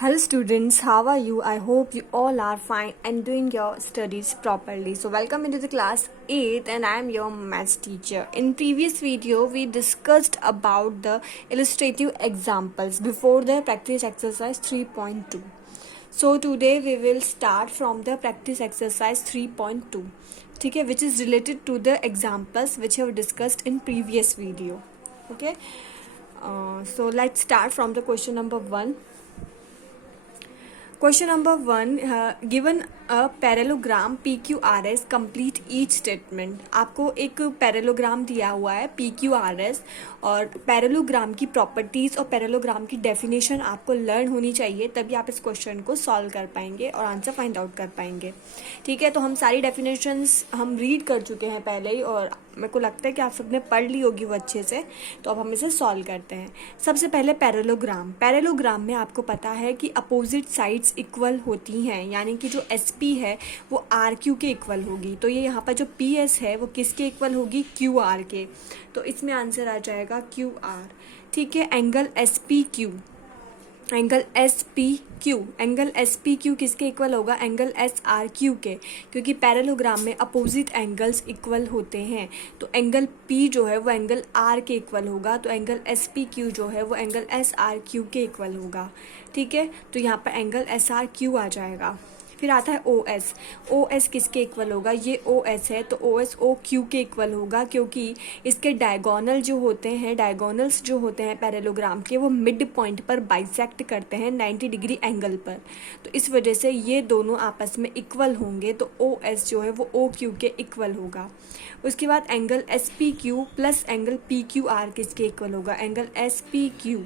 Hello students, how are you? I hope you all are fine and doing your studies properly. So welcome into the class 8th and I am your maths teacher. In previous video, we discussed about the illustrative examples before the practice exercise 3.2. So today we will start from the practice exercise 3.2. ठीक है, which is related to the examples which have discussed in previous video. Okay, so let's start from the question number 1. Question number 1, given a parallelogram PQRS complete each statement. आपको एक parallelogram दिया हुआ है PQRS और parallelogram की properties और parallelogram की definition आपको लर्न होनी चाहिए, तभी आप इस क्वेश्चन को सॉल्व कर पाएंगे और आंसर फाइंड आउट कर पाएंगे. ठीक है, तो हम सारी डेफिनेशंस हम रीड कर चुके हैं पहले ही और मेरे को लगता है कि आप सबने पढ़ ली होगी वो अच्छे से. तो अब हम इसे सॉल्व करते हैं. सबसे पहले पैरेलोग्राम में आपको पता है कि अपोजिट साइड्स इक्वल होती हैं, यानी कि जो SP है वो RQ के इक्वल होगी. तो ये यहाँ पर जो PS है वो किसके इक्वल होगी? QR के. तो इसमें आंसर आ जाएगा QR. ठीक है, एंगल SPQ एंगल SPQ किसके इक्वल होगा? एंगल SRQ के, क्योंकि पैरेलोग्राम में अपोजिट एंगल्स इक्वल होते हैं. तो एंगल P जो है वो एंगल R के इक्वल होगा, तो एंगल SPQ जो है वो एंगल SRQ के इक्वल होगा. ठीक है, तो यहाँ पर एंगल SRQ आ जाएगा. फिर आता है OS किसके इक्वल होगा? ये OS है तो OS OQ के इक्वल होगा, क्योंकि इसके डायगोनल्स जो होते हैं पैरेलोग्राम के वो मिड पॉइंट पर बाइसेक्ट करते हैं 90 डिग्री एंगल पर. तो इस वजह से ये दोनों आपस में इक्वल होंगे, तो OS जो है वो OQ के इक्वल होगा. उसके बाद angle SPQ plus angle PQR किसके इक्वल होगा? Angle SPQ.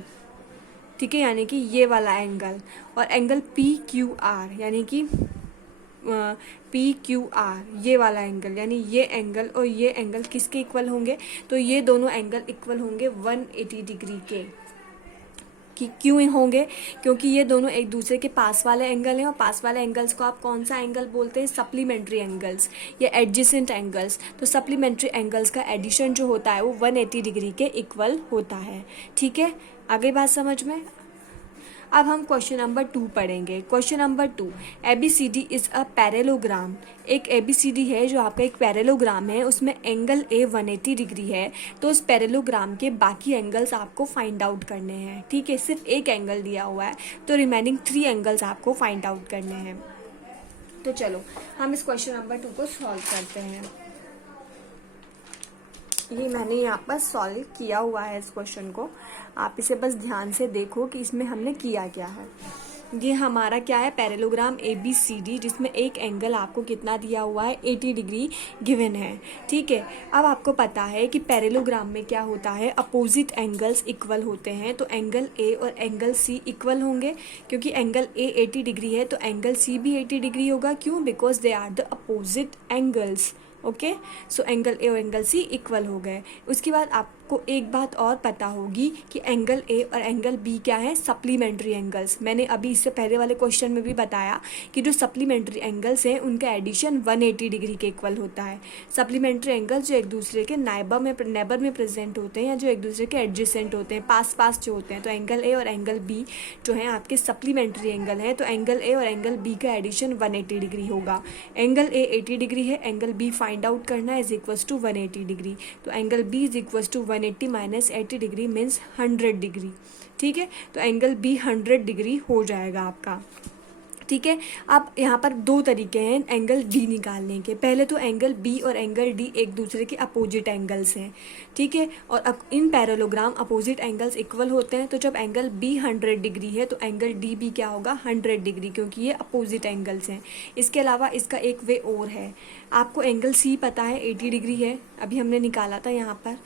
ठीक है, यानी कि ये वाला एंगल, और एंगल PQR यानी कि PQR ये वाला एंगल, यानी ये एंगल और ये एंगल किसके इक्वल होंगे? तो ये दोनों एंगल इक्वल होंगे 180 डिग्री के. कि क्यों होंगे? क्योंकि ये दोनों एक दूसरे के पास वाले एंगल हैं, और पास वाले एंगल्स को आप कौन सा एंगल बोलते हैं? सप्लीमेंट्री एंगल्स या एडजेसेंट एंगल्स. तो सप्लीमेंट्री एंगल्स का एडिशन जो होता है वो 180 डिग्री के इक्वल होता है. ठीक है, आगे बात समझ में. अब हम क्वेश्चन नंबर 2 पढ़ेंगे. Question number 2, ABCD is a parallelogram. एक ABCD है जो आपका एक पैरेलोग्राम है, उसमें एंगल A 180 डिग्री है. तो उस पैरेलोग्राम के बाकी एंगल्स आपको फाइंड आउट करने हैं. ठीक है, सिर्फ एक एंगल दिया हुआ है, तो रिमेनिंग 3 एंगल्स आपको फाइंड आउट करने हैं. तो चलो हम इस क्वेश्चन नंबर 2 को सॉल्व करते हैं. ये मैंने यहाँ पर सॉल्व किया हुआ है इस क्वेश्चन को, आप इसे बस ध्यान से देखो कि इसमें हमने किया क्या है. ये हमारा क्या है? पैरेलोग्राम ABCD, जिसमें एक एंगल आपको कितना दिया हुआ है? 80 डिग्री गिवन है. ठीक है, अब आपको पता है कि पैरेलोग्राम में क्या होता है? अपोजिट एंगल्स इक्वल होते हैं. तो एंगल A और एंगल C इक्वल होंगे, क्योंकि एंगल A 80 डिग्री है तो एंगल C भी 80 डिग्री होगा. क्यों? Because they are the opposite angles. Okay, so angle A और एंगल C इक्वल हो गए. उसके बाद आपको एक बात और पता होगी कि एंगल A और एंगल B क्या है? Supplementary angles. मैंने अभी इससे पहले वाले क्वेश्चन में भी बताया कि जो सप्लीमेंट्री एंगल्स हैं उनका एडिशन 180 डिग्री के इक्वल होता है. सप्लीमेंट्री एंगल्स जो एक दूसरे के नेबर में प्रेजेंट होते हैं, या जो एक दूसरे के एडजेसेंट होते हैं, पास जो होते हैं. तो एंगल A और एंगल B जो है आपके सप्लीमेंट्री एंगल हैं, तो एंगल A और एंगल B का एडिशन 180 डिग्री होगा. एंगल A 80 डिग्री है, एंगल B फाइंड आउट करना है, इज इक्वल्स टू 180 डिग्री. तो angle B is equals to 180 minus 80 degree means 100 degree. ठीक है, तो एंगल B 100 डिग्री हो जाएगा आपका. ठीक है, अब यहाँ पर 2 तरीके हैं एंगल D निकालने के. पहले तो एंगल B और एंगल D एक दूसरे के अपोजिट एंगल्स हैं. ठीक है, और अब इन पैरेलोग्राम अपोजिट एंगल्स इक्वल होते हैं, तो जब एंगल B 100 डिग्री है तो एंगल D भी क्या होगा? 100 डिग्री, क्योंकि ये अपोजिट एंगल्स हैं. इसके अलावा इसका एक वे और है. आपको एंगल C पता है 80 डिग्री है, अभी हमने निकाला था यहाँ पर.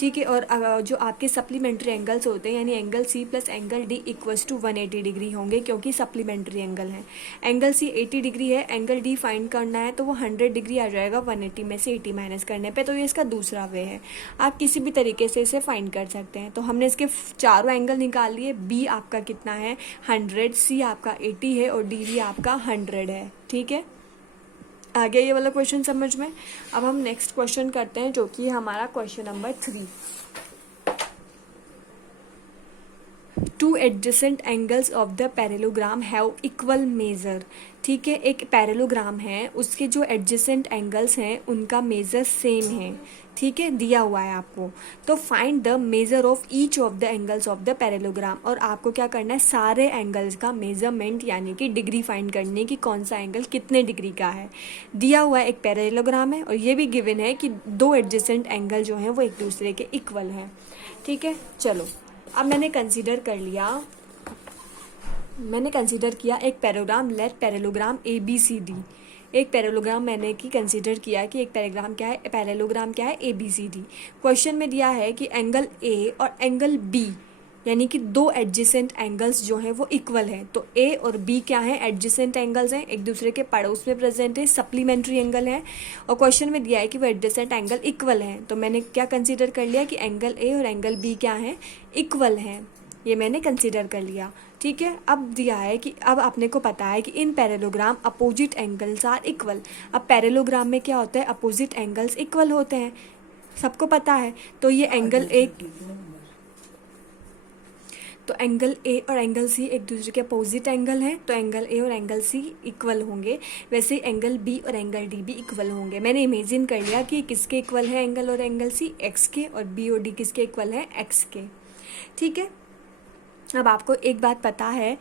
ठीक है, और जो आपके सप्लीमेंट्री एंगल्स होते हैं, यानी angle C plus angle D equals to 180 degree होंगे, क्योंकि सप्लीमेंट्री एंगल है. एंगल C 80 डिग्री है, एंगल D फाइंड करना है, तो वो 100 डिग्री आ जाएगा 180 में से 80 माइनस करने पे. तो ये इसका दूसरा वे है, आप किसी भी तरीके से इसे फाइंड कर सकते हैं. तो हमने इसके चारों एंगल निकाल लिए. B आपका कितना है? 100, C आपका 80 है और D भी आपका 100 है. ठीक है, आ गया ये वाला क्वेश्चन समझ में. अब हम नेक्स्ट क्वेश्चन करते हैं, जो कि हमारा question number 3. Two adjacent angles of the parallelogram have equal major. ठीक है, एक पैरेलोग्राम है, उसके जो एडजेसेंट एंगल्स हैं उनका मेजर सेम है। ठीक है, दिया हुआ है आपको। तो find the measure of each of the angles of the parallelogram, और आपको क्या करना है, सारे एंगल्स का मेजरमेंट यानी कि डिग्री फाइंड करनी है कि कौन सा एंगल कितने डिग्री का है। दिया हुआ एक पैरेलोग्राम है और ये भी गिवन है कि दो एडजेसेंट एंगल जो हैं वो एक दूसरे के इक्वल हैं। ठीक है, चलो अब मैंने कंसीडर किया एक parallelogram, let parallelogram A B C D. एक पैरेलोग्राम मैंने कंसीडर किया कि एक पैरेलोग्राम क्या है, A B C D. Question में दिया है कि एंगल ए और एंगल बी यानी कि दो एडजेसेंट एंगल्स जो हैं वो इक्वल हैं। तो ए और बी क्या हैं, एडजेसेंट एंगल्स हैं, एक दूसरे के पड़ोस में प्रेजेंट है, सप्लीमेंट्री एंगल है। और क्वेश्चन में दिया है कि वो एडजेसेंट एंगल इक्वल हैं। तो मैंने क्या कंसीडर कर लिया कि एंगल ए और एंगल बी क्या हैं, इक्वल हैं। ये मैंने कंसीडर कर लिया। ठीक है, अब दिया है कि अब अपने को पता है कि in parallelogram opposite angles are equal. अब पैरेलोग्राम में क्या होता है, अपोजिट एंगल्स इक्वल होते हैं, सबको पता है। तो ये एंगल ए और एंगल सी एक दूसरे के अपोजिट एंगल हैं, तो एंगल ए और एंगल सी इक्वल होंगे। वैसे एंगल बी और एंगल डी भी इक्वल होंगे। मैंने इमेजिन कर लिया कि किसके इक्वल है एंगल और एंगल सी, एक्स के, और बी और डी किसके इक्वल है, एक्स के। ठीक है, अब आपको एक बात पता है,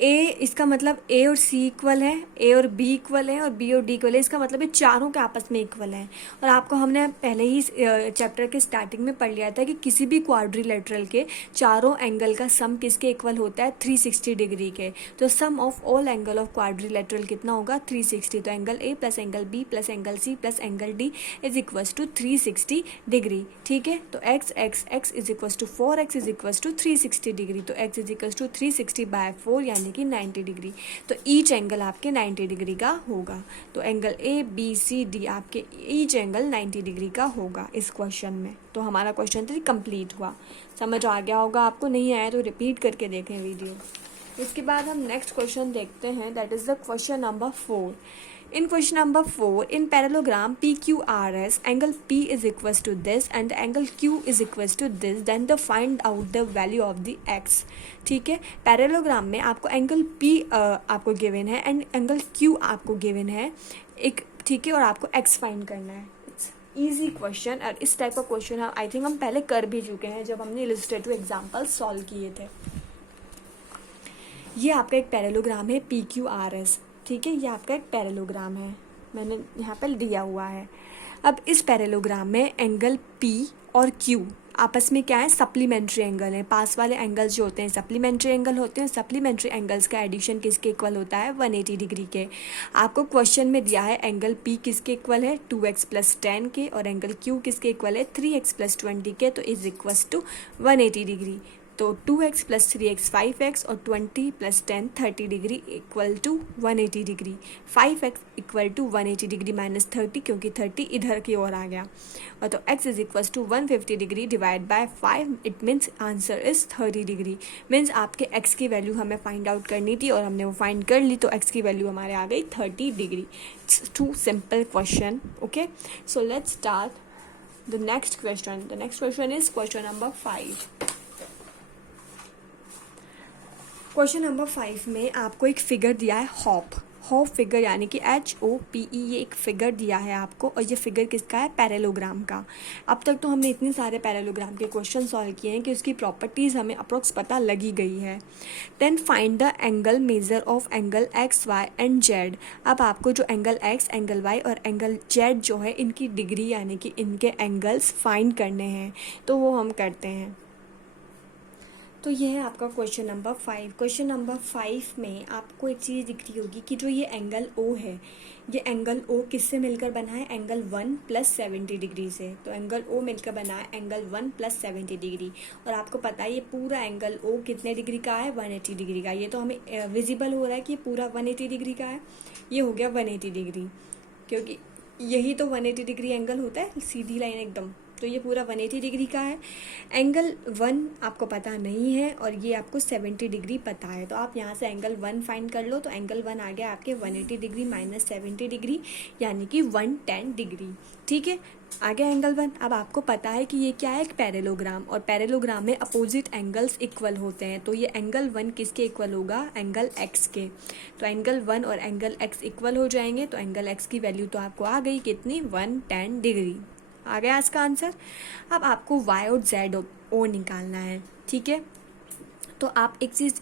ए इसका मतलब ए और सी इक्वल है, ए और बी इक्वल है, और बी और डी इक्वल है। इसका मतलब ये चारों के आपस में इक्वल है। और आपको हमने पहले ही चैप्टर के स्टार्टिंग में पढ़ लिया था कि किसी भी क्वाड्रिलेटरल के चारों एंगल का सम किसके इक्वल होता है, 360 डिग्री के। तो sum of all angle of quadrilateral कितना होगा, 360। तो angle A plus angle B plus angle C plus angle D is equals to 360 degree. ठीक है, तो x is equals to 4x is equals to 360 degree. तो x is equals to 360/4 यानी कि 90 degree. तो ईच एंगल आपके 90 degree का होगा। तो angle A B C D आपके ईच एंगल 90 डिग्री का होगा इस क्वेश्चन में। तो हमारा क्वेश्चन तो कंप्लीट हुआ। समझ आ गया होगा आपको, नहीं आया तो रिपीट करके देखें वीडियो। इसके बाद हम नेक्स्ट क्वेश्चन देखते हैं, that is the question number 4। In question number 4, in parallelogram PQRS, angle P is equals to this and angle Q is equals to this, then the find out the value of the x। ठीक है, parallelogram में आपको angle P आपको given है and angle Q आपको given है एक। ठीक है, और आपको x फाइंड करना है। ईजी क्वेश्चन, और इस टाइप का क्वेश्चन आई थिंक हम पहले कर भी चुके हैं जब हमने इलस्ट्रेटिव एग्जाम्पल सॉल्व किए थे। ये आपका एक पैरेलोग्राम है PQRS। ठीक है, ये आपका एक पैरेलोग्राम है, मैंने यहाँ पर दिया हुआ है। अब इस पैरेलोग्राम में एंगल P और Q आपस में क्या है, सप्लीमेंट्री एंगल है। पास वाले एंगल्स जो होते हैं सप्लीमेंट्री एंगल होते हैं। सप्लीमेंट्री एंगल्स का एडिशन किसके इक्वल होता है, 180 डिग्री के। आपको क्वेश्चन में दिया है एंगल P किसके इक्वल है, 2x + 10 के, और एंगल Q किसके इक्वल है, 3x + 20 के। तो इज इक्वल्स टू 180 डिग्री। तो 2x + 3x 5x और 20 + 10 30 degree equal to 180 degree. 5x equal to 180 degree minus 30, क्योंकि 30 इधर की ओर आ गया। और तो x is equals to 150 degree divide by 5, it means answer is 30 degree. Means आपके x की वैल्यू हमें फाइंड आउट करनी थी और हमने वो फाइंड कर ली। तो x की वैल्यू हमारे आ गई 30 degree. It's too simple question. Okay, so let's start the next question. The next question is question number 5। Question number 5 में आपको एक फिगर दिया है हॉप फिगर, यानी कि HOPE। ये एक फिगर दिया है आपको, और ये फिगर किसका है, पैरेलोग्राम का। अब तक तो हमने इतने सारे पैरेलोग्राम के क्वेश्चन सॉल्व किए हैं कि उसकी प्रॉपर्टीज़ हमें अप्रोक्स पता लगी गई है। Then find the angle measure of angle x, y and z। अब आपको जो एंगल x, एंगल y और एंगल z जो है इनकी डिग्री यानी कि इनके एंगल्स फाइंड करने हैं, तो वो हम करते हैं। तो ये है आपका क्वेश्चन नंबर 5। क्वेश्चन नंबर 5 में आपको एक चीज़ दिख रही होगी कि जो ये एंगल O है, ये एंगल O किससे मिलकर बना है, एंगल 1 + 70 डिग्री से। तो एंगल O मिलकर बना है एंगल 1 + 70 डिग्री। और आपको पता है ये पूरा एंगल O कितने डिग्री का है, 180 डिग्री का। ये तो हमें विजिबल हो रहा है कि ये पूरा 180 डिग्री का है। ये हो गया 180 डिग्री, क्योंकि यही तो 180 डिग्री एंगल होता है, सीधी लाइन एकदम तो ये पूरा 180 डिग्री का है। एंगल 1 आपको पता नहीं है और ये आपको 70 डिग्री पता है, तो आप यहाँ से एंगल 1 फाइंड कर लो। तो एंगल 1 आ गया आपके 180 डिग्री माइनस 70 डिग्री यानी कि 110 डिग्री। ठीक है, आ गया एंगल 1। अब आपको पता है कि ये क्या है, एक पैरेलोग्राम, और पैरेलोग्राम में अपोजिट एंगल्स इक्वल होते हैं। तो ये एंगल 1 किसके इक्वल होगा, एंगल x के। तो एंगल 1 और एंगल x इक्वल हो जाएंगे, तो एंगल x की वैल्यू तो आपको आ गई कितनी, 110 डिग्री। आ गया इसका आंसर। अब आपको y और z ओ निकालना है। ठीक है, तो आप एक चीज़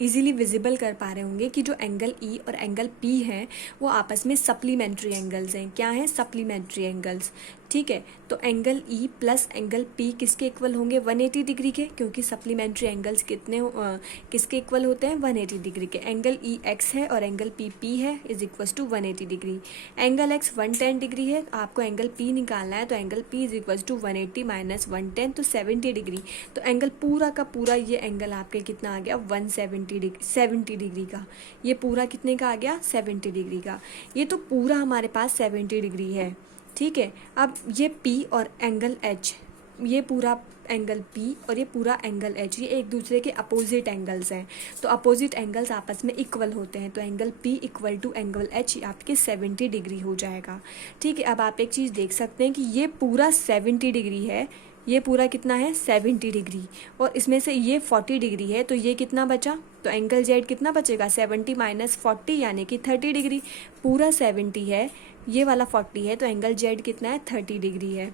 इजीली विजिबल कर पा रहे होंगे कि जो एंगल E और एंगल P हैं वो आपस में सप्लीमेंट्री एंगल्स हैं। क्या हैं, सप्लीमेंट्री एंगल्स। ठीक है, तो angle E plus angle P किसके इक्वल होंगे, 180 डिग्री के, क्योंकि सप्लीमेंट्री एंगल्स किसके इक्वल होते हैं, 180 डिग्री के। एंगल E x है और एंगल P है is equals to 180 degree. Angle x 110 degree है, आपको एंगल P निकालना है, तो angle P is equals to 180 minus 110 तो 70 डिग्री। तो एंगल पूरा का पूरा ये एंगल आपके कितना आ गया, 70 डिग्री का। ये पूरा कितने का आ गया, 70 डिग्री का। ये तो पूरा हमारे पास 70 डिग्री है। ठीक है, अब ये P और एंगल H, ये पूरा एंगल P और ये पूरा एंगल H, ये एक दूसरे के अपोजिट एंगल्स हैं। तो अपोजिट एंगल्स आपस में इक्वल होते हैं, तो angle P equal to angle H आपके 70 डिग्री हो जाएगा। ठीक है, अब आप एक चीज़ देख सकते हैं कि ये पूरा 70 डिग्री है, ये पूरा कितना है, 70 डिग्री, और इसमें से ये 40 डिग्री है, तो ये कितना बचा, तो एंगल Z कितना बचेगा, 70 माइनस 40 यानी कि 30 डिग्री। पूरा 70 है, ये वाला 40 है, तो एंगल Z कितना है, 30 डिग्री है।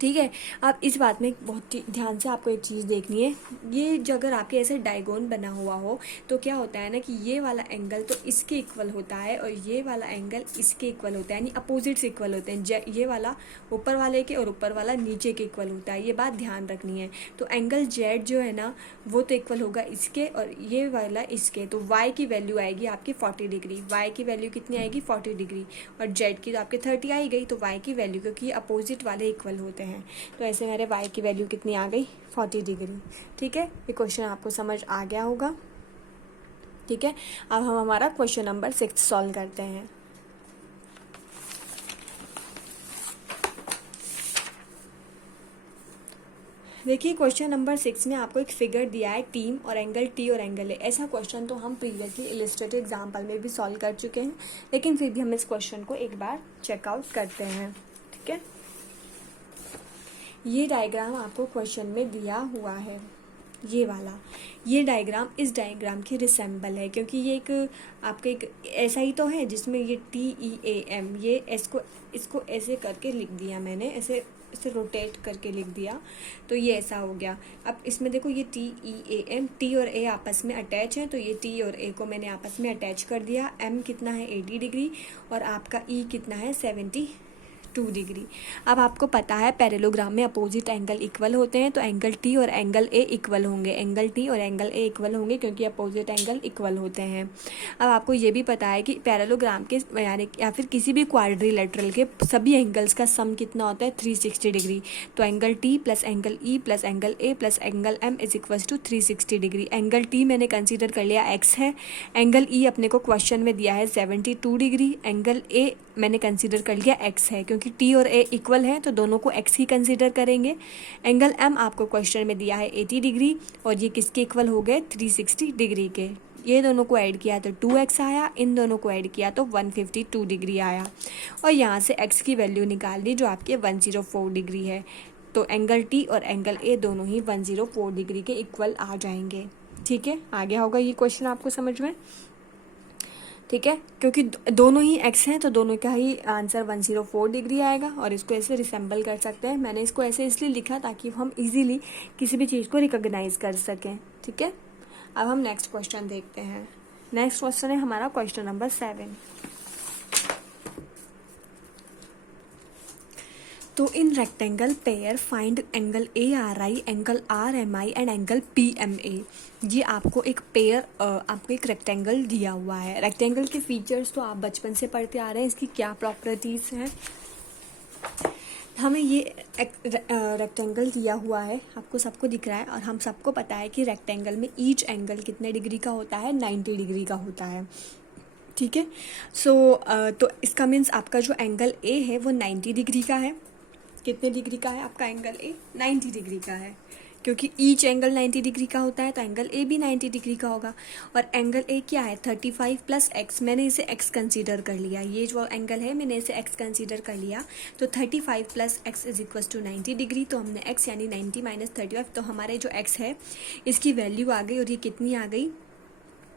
ठीक है, अब इस बात में बहुत ध्यान से आपको एक चीज़ देखनी है। ये जो अगर आपके ऐसे डायगोन बना हुआ हो तो क्या होता है ना कि ये वाला एंगल तो इसके इक्वल होता है और ये वाला एंगल इसके इक्वल होता है, यानी अपोजिट्स इक्वल होते हैं। ये वाला ऊपर वाले के और ऊपर वाला नीचे के इक्वल होता है, ये बात ध्यान रखनी है। तो एंगल जेड जो है ना वो तो इक्वल होगा इसके और ये वाला इसके, तो वाई की वैल्यू आएगी आपकी 40 डिग्री। वाई की वैल्यू कितनी आएगी, 40 डिग्री, और जेड की तो आपके 30 आई गई। तो वाई की वैल्यू, क्योंकि ये अपोजिट वाले इक्वल होते हैं, तो ऐसे मेरे y की वैल्यू कितनी आ गई, 40 डिग्री। ठीक है, ये क्वेश्चन आपको समझ आ गया होगा। ठीक है, अब हम हमारा क्वेश्चन नंबर 6 सॉल्व करते हैं। देखिए क्वेश्चन नंबर 6 में आपको एक फिगर दिया है, टीम और एंगल T और एंगल A। ऐसा क्वेश्चन तो हम प्रीवियसली इलस्ट्रेटिव एग्जाम्पल में भी सॉल्व कर चुके हैं, लेकिन फिर भी हम इस क्वेश्चन को एक बार चेकआउट करते हैं। ठीक है, ये डायग्राम आपको क्वेश्चन में दिया हुआ है, ये वाला। ये डायग्राम इस डायग्राम की रिसेंबल है, क्योंकि ये एक आपका एक ऐसा ही तो है जिसमें ये TEAM, ये इसको ऐसे करके लिख दिया मैंने, ऐसे रोटेट करके लिख दिया, तो ये ऐसा हो गया। अब इसमें देखो ये TEAM, T और A आपस में अटैच है, तो ये T और A को मैंने आपस में अटैच कर दिया। M कितना है, 80 डिग्री, और आपका E कितना है, 72 डिग्री। अब आपको पता है पैरेलोग्राम में अपोजिट एंगल इक्वल होते हैं, तो एंगल T और एंगल A इक्वल होंगे, एंगल T और एंगल A इक्वल होंगे क्योंकि अपोजिट एंगल इक्वल होते हैं। अब आपको ये भी पता है कि पैरेलोग्राम के यानी या फिर किसी भी क्वाड्रिलेटरल के सभी एंगल्स का सम कितना होता है, 360 डिग्री। तो angle T plus angle E plus angle A plus angle M is equal to 360 degree. Angle T मैंने कंसीडर कर लिया x है, एंगल E अपने को क्वेश्चन में दिया है 72 डिग्री, एंगल A मैंने कंसीडर कर लिया x है, क्योंकि T और A इक्वल हैं तो दोनों को x ही कंसीडर करेंगे। एंगल M आपको क्वेश्चन में दिया है 80 डिग्री, और ये किसके इक्वल हो गए, 360 डिग्री के। ये दोनों को ऐड किया तो 2x आया, इन दोनों को ऐड किया तो 152 डिग्री आया, और यहाँ से x की वैल्यू निकाल ली जो आपके 104 डिग्री है। तो एंगल T और एंगल A दोनों ही 104 डिग्री के इक्वल आ जाएंगे। ठीक है, आ गया होगा ये क्वेश्चन आपको समझ में। ठीक है, क्योंकि दोनों ही x हैं तो दोनों का ही आंसर 104 डिग्री आएगा, और इसको ऐसे रिसेंबल कर सकते हैं। मैंने इसको ऐसे इसलिए लिखा ताकि हम इजीली किसी भी चीज़ को रिकॉग्नाइज कर सकें। ठीक है, अब हम नेक्स्ट क्वेश्चन देखते हैं। नेक्स्ट क्वेश्चन है हमारा क्वेश्चन नंबर 7। तो in rectangle pair find angle ARI, angle RMI and angle PMA। ये आपको एक पेयर आपको एक रेक्टेंगल दिया हुआ है। रेक्टेंगल के फीचर्स तो आप बचपन से पढ़ते आ रहे हैं, इसकी क्या प्रॉपर्टीज़ हैं। हमें ये रेक्टेंगल दिया हुआ है, आपको सबको दिख रहा है, और हम सबको पता है कि रेक्टेंगल में ईच एंगल कितने डिग्री का होता है, 90 डिग्री का होता है। ठीक है, तो इसका मीन्स आपका जो एंगल A है वो 90 डिग्री का है। कितने डिग्री का है आपका एंगल ए? 90 डिग्री का है, क्योंकि ईच एंगल 90 डिग्री का होता है तो एंगल ए भी 90 डिग्री का होगा। और एंगल ए क्या है? 35 प्लस एक्स, मैंने इसे एक्स कंसीडर कर लिया, ये जो एंगल है मैंने इसे एक्स कंसीडर कर लिया। तो 35 plus X is equal to 90 degree. तो हमने एक्स यानी 90 माइनस 35, तो हमारे जो एक्स है इसकी वैल्यू आ गई, और ये कितनी आ गई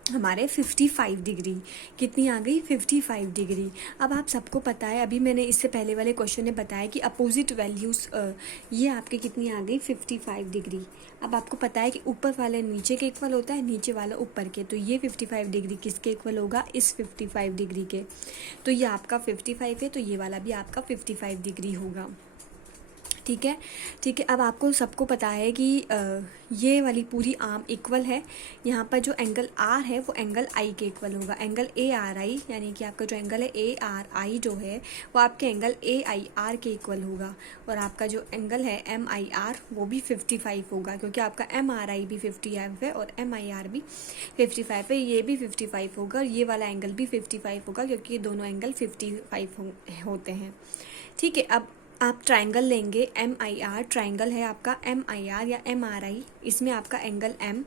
हमारे 55 डिग्री। कितनी आ गई? 55 डिग्री। अब आप सबको पता है, अभी मैंने इससे पहले वाले क्वेश्चन ने बताया कि अपोजिट वैल्यूज़, ये आपके कितनी आ गई? 55 डिग्री। अब आपको पता है कि ऊपर वाले नीचे के इक्वल होता है, नीचे वाला ऊपर के, तो ये 55 डिग्री किसके इक्वल होगा? इस 55 डिग्री के। तो ये आपका 55 है, तो ये वाला भी आपका 55 डिग्री होगा। ठीक है, ठीक है। अब आपको सबको पता है कि ये वाली पूरी आर्म इक्वल है। यहाँ पर जो एंगल आर है वो एंगल आई के इक्वल होगा। एंगल ए आर आई यानी कि आपका जो एंगल है ए आर आई जो है वो आपके एंगल ए आई आर के इक्वल होगा। और आपका जो एंगल है एम आई आर वो भी 55 होगा, क्योंकि आपका एम आर आई भी 55 है और एम आई आर भी 55 है। ये भी 55 होगा और ये वाला एंगल भी 55 होगा, क्योंकि ये दोनों एंगल 55 होते हैं। ठीक है, अब आप ट्राइंगल लेंगे एम आई आर, ट्राइंगल है आपका एम आई आर या एम आर आई, इसमें आपका angle M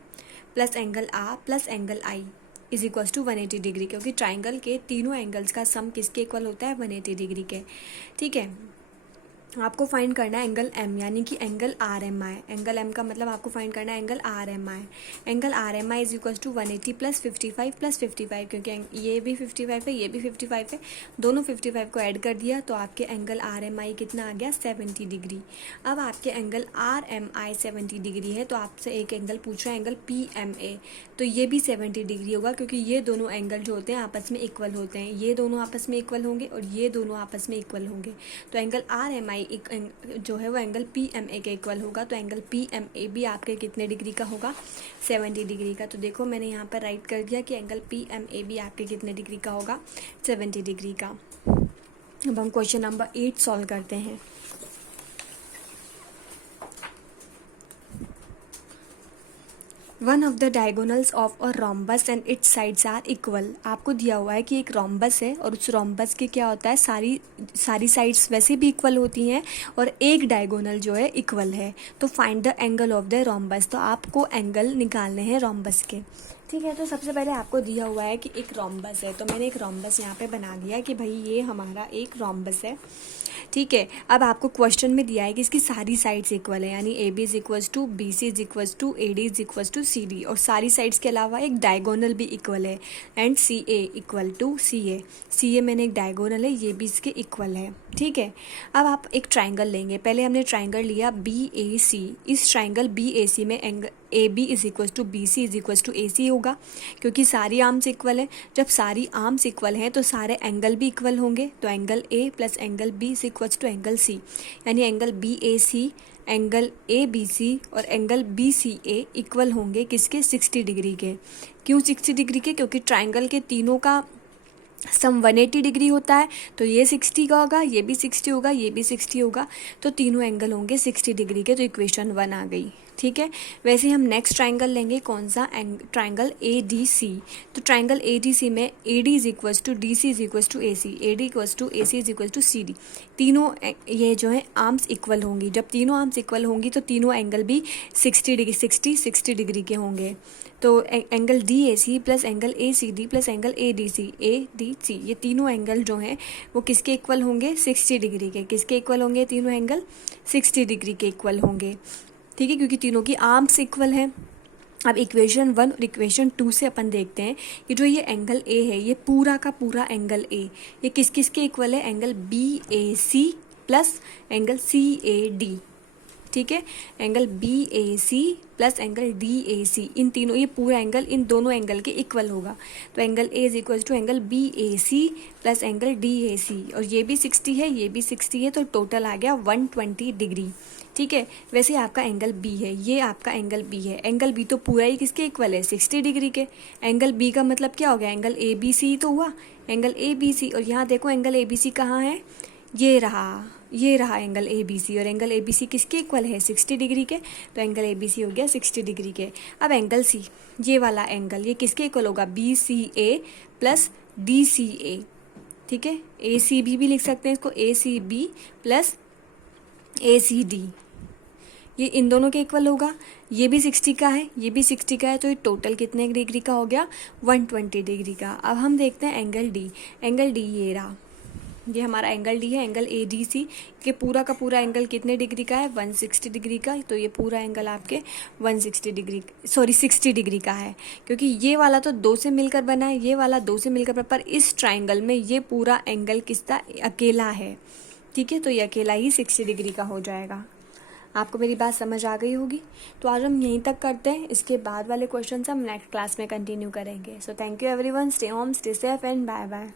plus angle R plus angle I is equal to 180 degree, क्योंकि ट्राइंगल के तीनों एंगल्स का सम किसके इक्वल होता है? 180 डिग्री के। ठीक है, आपको फाइंड करना है एंगल एम यानी कि angle R M I. Angle M का मतलब आपको फाइंड करना है angle R M I. Angle R M I is equal to 180 plus 55 plus 55, क्योंकि ये भी 55 है ये भी 55 है, दोनों 55 को ऐड कर दिया तो आपके एंगल आर एम आई कितना आ गया? 70 डिग्री। अब आपके एंगल आर एम आई 70 डिग्री है, तो आपसे एक एंगल पूछ रहा है एंगल पी एम ए, तो ये भी 70 डिग्री होगा, क्योंकि ये दोनों एंगल जो होते हैं आपस में इक्वल होते हैं। ये दोनों आपस में इक्वल होंगे और ये दोनों आपस में इक्वल होंगे, तो एंगल आर एम आई जो है वो एंगल पी एम ए के इक्वल होगा। तो एंगल पी एम ए भी आपके कितने डिग्री का होगा? 70 डिग्री का। तो देखो मैंने यहाँ पर राइट कर दिया कि एंगल पी एम ए भी आपके कितने डिग्री का होगा? 70 डिग्री का। अब हम क्वेश्चन नंबर 8 सॉल्व करते हैं। One of the diagonals of a rhombus and its sides are equal. आपको दिया हुआ है कि एक रोम्बस है और उस रोम्बस के क्या होता है, सारी साइड्स वैसे भी इक्वल होती हैं और एक डायगोनल जो है इक्वल है। तो find the angle of the rhombus, तो आपको एंगल निकालने हैं रोम्बस के। ठीक है, तो सबसे पहले आपको दिया हुआ है कि एक रोम्बस है, तो मैंने एक रोम्बस यहाँ पे बना दिया कि भाई ये हमारा एक रोम्बस है। ठीक है, अब आपको क्वेश्चन में दिया है कि इसकी सारी साइड्स इक्वल है, यानी A B is equals to B C is equals to A D is equals to C D, और सारी साइड्स के अलावा एक डायगोनल भी इक्वल है, and C A equal to C A. C A मैंने एक डायगोनल है, ये भी इसके इक्वल है। ठीक है, अब आप एक ट्राइंगल लेंगे। पहले हमने ट्राइंगल लिया बी ए सी। इस ट्राइंगल बी ए सी में angle A B is equal to B C is equal to A C होगा, क्योंकि सारी आर्म्स इक्वल है। जब सारी आर्म्स इक्वल हैं तो सारे एंगल भी इक्वल होंगे, तो angle A plus angle B is equal to angle C, यानी angle B A C, angle A B C और angle B C A equal होंगे किसके? 60 डिग्री के। क्यों 60 डिग्री के? क्योंकि ट्राइंगल के तीनों का सम 180 डिग्री होता है, तो ये 60 का होगा, ये भी 60 होगा, ये भी 60 होगा, तो तीनों एंगल होंगे 60 डिग्री के। तो इक्वेशन 1 आ गई। ठीक है, वैसे हम नेक्स्ट ट्राइंगल लेंगे, कौन सा? Triangle A D C. तो ट्राइंगल ए डी सी में A D is equals to D C is equals to A C, A D equals to A C is equals to C D. तीनों ये जो है arms equal होंगी। जब तीनों arms equal होंगी तो तीनों एंगल भी 60 डिग्री के होंगे। तो angle D A C plus angle A C D plus angle A D C, ये तीनों एंगल जो हैं वो किसके इक्वल होंगे? 60 डिग्री के। किसके इक्वल होंगे? तीनों एंगल 60 डिग्री के इक्वल होंगे। ठीक है, क्योंकि तीनों की आर्म्स इक्वल हैं। अब इक्वेशन 1 और इक्वेशन 2 से अपन देखते हैं कि जो ये एंगल ए है, ये पूरा का पूरा एंगल ए, ये किस किस के इक्वल है? Angle B A C plus angle C A D. ठीक है, angle B A C plus angle D A C, इन तीनों, ये पूरा एंगल इन दोनों एंगल के इक्वल होगा। तो angle A is equal to angle B A C plus angle D A C, और ये भी 60 है, ये भी 60 है, तो टोटल आ गया 120 डिग्री। ठीक है, वैसे आपका एंगल बी है, ये आपका एंगल बी है। एंगल बी तो पूरा ही किसके इक्वल है? 60 डिग्री के। एंगल बी का मतलब क्या हो गया? एंगल ए बी सी तो हुआ, एंगल ए बी सी, और यहाँ देखो एंगल ए बी सी कहाँ है? ये रहा एंगल ए बी सी, और एंगल ए बी सी किसके इक्वल है? 60 डिग्री के। तो एंगल ए बी सी हो गया 60 डिग्री के। अब एंगल सी, ये वाला एंगल, ये किसके इक्वल होगा? बी सी ए प्लस डी सी ए। ठीक है, ए सी बी भी लिख सकते हैं इसको, ए सी बी प्लस ACD, ये इन दोनों के इक्वल होगा। ये भी 60 का है, ये भी 60 का है, तो ये टोटल कितने डिग्री का हो गया? 120 डिग्री का। अब हम देखते हैं एंगल डी। एंगल डी ये रहा, ये हमारा एंगल डी है, एंगल ADC के पूरा का पूरा एंगल कितने डिग्री का है? 160 डिग्री का। तो ये पूरा एंगल आपके 160 डिग्री, सॉरी 60 डिग्री का है, क्योंकि ये वाला तो 2 से मिलकर बना है, ये वाला 2 से मिलकर बना, पर इस ट्राइंगल में ये पूरा एंगल किसका? अकेला है, ठीक है। तो ये अकेला ही 60 डिग्री का हो जाएगा। आपको मेरी बात समझ आ गई होगी। तो आज हम यहीं तक करते हैं, इसके बाद वाले क्वेश्चन हम नेक्स्ट क्लास में कंटिन्यू करेंगे। So thank you everyone, stay home, stay safe and bye bye.